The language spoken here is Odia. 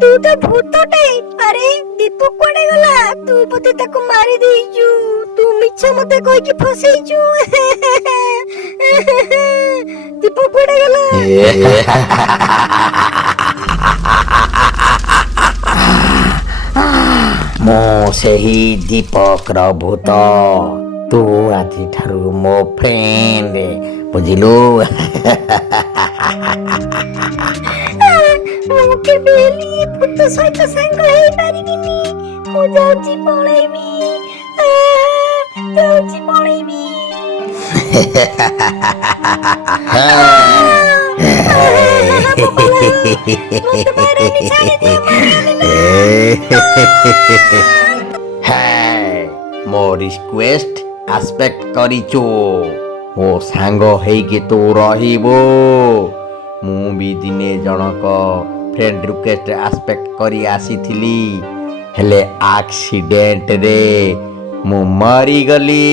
तू तो भूतटे। अरे दीपू कुआडे गला? तू बोते ताको मारी देइचू। तू मिछ मते कहि कि फसेइचू। दीपू कुआडे गला? ମୁଁ ସେହି ଦୀପକର ଭୂତ। ତୁ ଆଜିଠାରୁ ମୋ ଫ୍ରେଣ୍ଡ, ବୁଝିଲୁ? ମୁଁ କେବେ ହେଲେ ଭୂତ ସହିତ ସାଙ୍ଗ ହେଇପାରିବିନି। ମୁଁ ଯାଉଛି ପଳେଇବି। ଯାଉଛି ପଳେଇବି। ମୋ ରିକ୍ୱେଷ୍ଟ ଆସପେକ୍ଟ କରିଛୁ। ମୋ ସାଙ୍ଗ ହେଇକି ତୁ ରହିବୁ। ମୁଁ ବି ଦିନେ ଜଣକ ଫ୍ରେଣ୍ଡ ରିକ୍ୱେଷ୍ଟ ଆସପେକ୍ଟ କରି ଆସିଥିଲି, ହେଲେ ଆକ୍ସିଡେଣ୍ଟରେ ମୁଁ ମରିଗଲି।